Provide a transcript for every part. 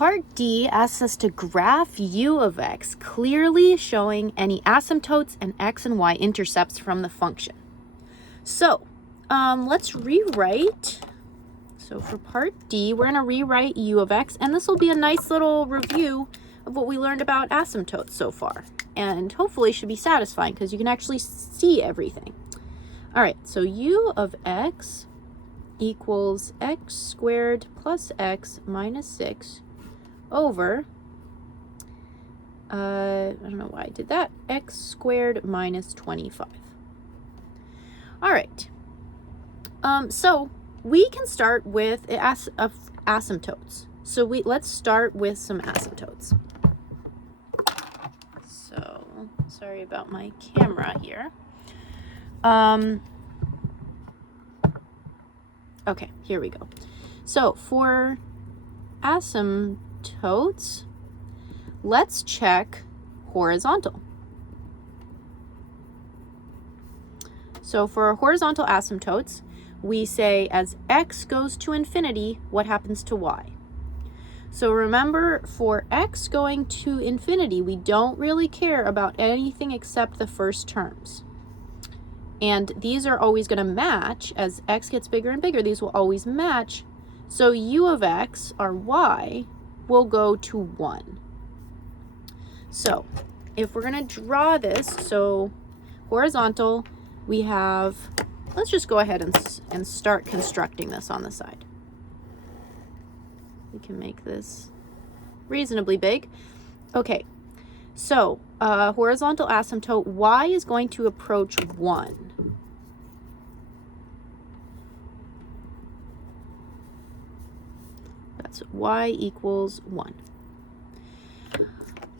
Part D asks us to graph u of x, clearly showing any asymptotes and x and y intercepts from the function. So let's rewrite. So for part D, we're going to rewrite u of x, and this will be a nice little review of what we learned about asymptotes so far. And hopefully should be satisfying because you can actually see everything. All right, so u of x equals x squared plus x minus 6 over, I don't know why I did that, x squared minus 25. All right, so we can start with asymptotes. So let's start with some asymptotes. So sorry about my camera here. Okay, here we go. So for asymptotes, let's check horizontal. So for horizontal asymptotes, we say as x goes to infinity, what happens to y? So remember, for x going to infinity, we don't really care about anything except the first terms. And these are always going to match. As x gets bigger and bigger, these will always match. So u of x, or y, will go to 1. So if we're going to draw this, so horizontal, we have, let's just go ahead and start constructing this on the side. We can make this reasonably big. Okay, so horizontal asymptote, y is going to approach 1. That's y equals 1.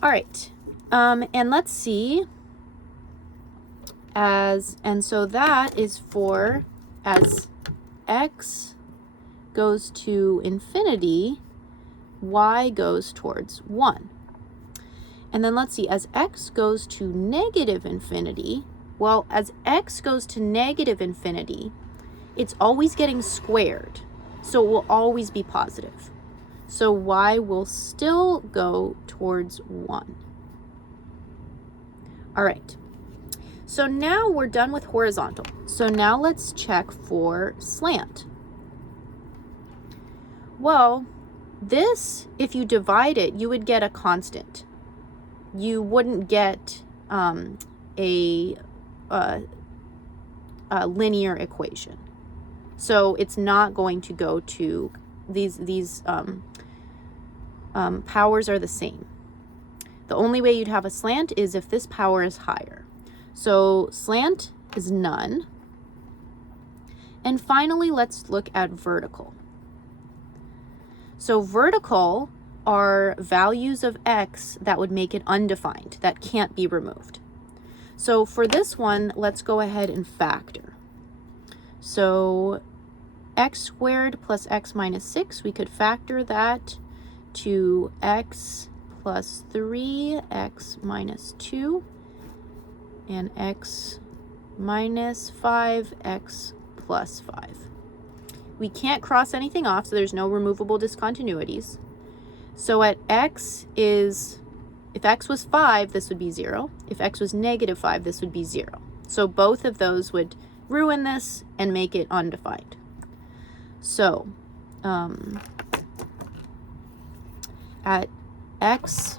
All right, and let's see, and so that is for as x goes to infinity, y goes towards 1. And then let's see, as x goes to negative infinity, well, as x goes to negative infinity, it's always getting squared, so it will always be positive. So y will still go towards 1. All right, so now we're done with horizontal. So now let's check for slant. Well, this, if you divide it, you would get a constant. You wouldn't get a linear equation. So it's not going to go to these powers are the same. The only way you'd have a slant is if this power is higher. So slant is none. And finally, let's look at vertical. So vertical are values of x that would make it undefined, that can't be removed. So for this one, let's go ahead and factor. So x squared plus x minus 6, we could factor that to x plus 3, x minus 2, and x minus 5, x plus 5. We can't cross anything off, so there's no removable discontinuities. So at x is, if x was 5, this would be 0. If x was negative 5, this would be 0. So both of those would ruin this and make it undefined. So at x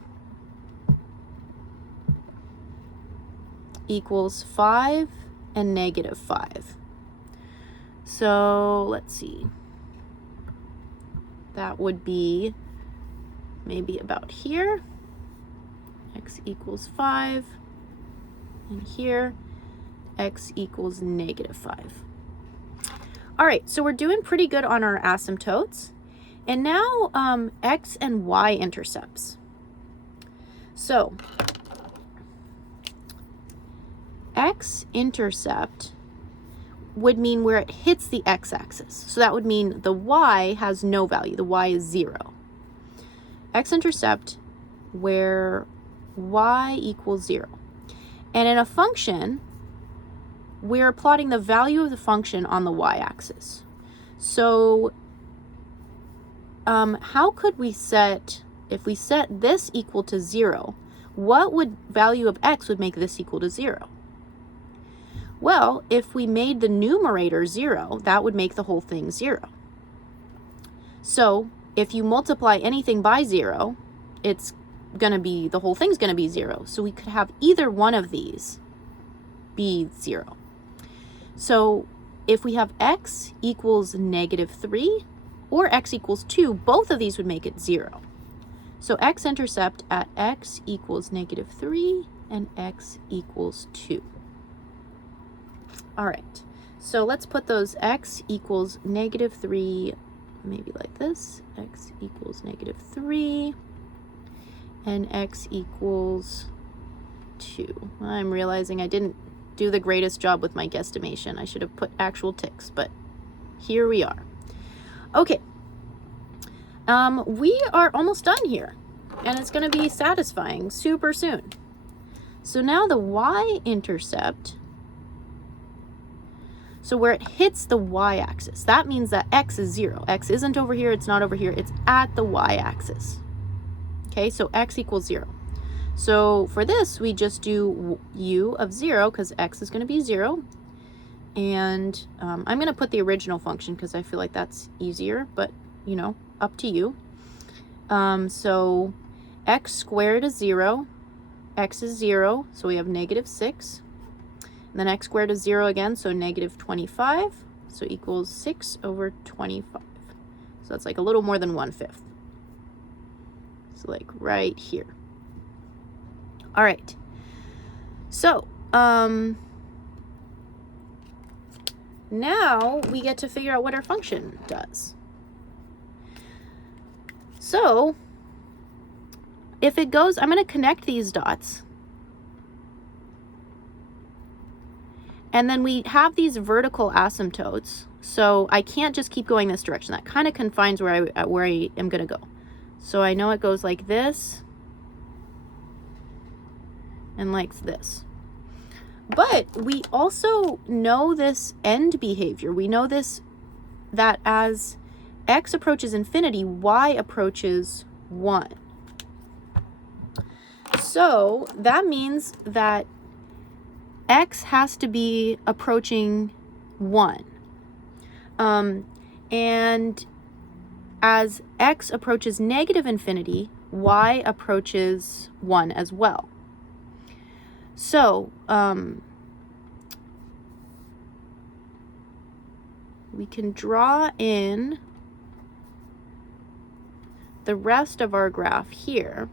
equals 5 and negative 5. So let's see. That would be maybe about here. X equals 5. And here, x equals negative 5. All right, so we're doing pretty good on our asymptotes. And now x and y intercepts. So x-intercept would mean where it hits the x-axis. So that would mean the y has no value. The y is 0. X-intercept where y equals 0. And in a function, we're plotting the value of the function on the y-axis. So how could we set if we set this equal to 0, what would value of x would make this equal to 0? Well, if we made the numerator 0, that would make the whole thing 0. So if you multiply anything by 0, it's going to be, the whole thing's going to be 0. So we could have either one of these be 0. So if we have x equals -3 or x equals 2, both of these would make it 0. So x-intercept at x equals -3 and x equals 2. All right, so let's put those x equals -3, maybe like this, x equals -3, and x equals 2. I'm realizing I didn't do the greatest job with my guesstimation. I should have put actual ticks, but here we are. Okay, we are almost done here, and it's going to be satisfying super soon. So now the y-intercept, so where it hits the y-axis, that means that x is 0. X isn't over here, it's not over here, it's at the y-axis. Okay, so x equals 0. So for this, we just do u of 0 because x is going to be 0. And I'm going to put the original function because I feel like that's easier, but, you know, up to you. So x squared is 0. X is 0, so we have -6. And then x squared is 0 again, so -25. So equals 6 over 25. So that's like a little more than 1/5. So like right here. All right. So now we get to figure out what our function does. So if it goes, I'm going to connect these dots. And then we have these vertical asymptotes. So I can't just keep going this direction. That kind of confines where I am going to go. So I know it goes like this and like this. But we also know this end behavior. We know this, that as x approaches infinity, y approaches 1. So that means that x has to be approaching 1. And as x approaches -infinity, y approaches 1 as well. So we can draw in the rest of our graph here.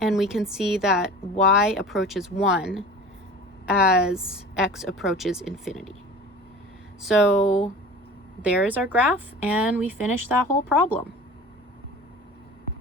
And we can see that y approaches 1 as x approaches infinity. So there is our graph, and we finished that whole problem.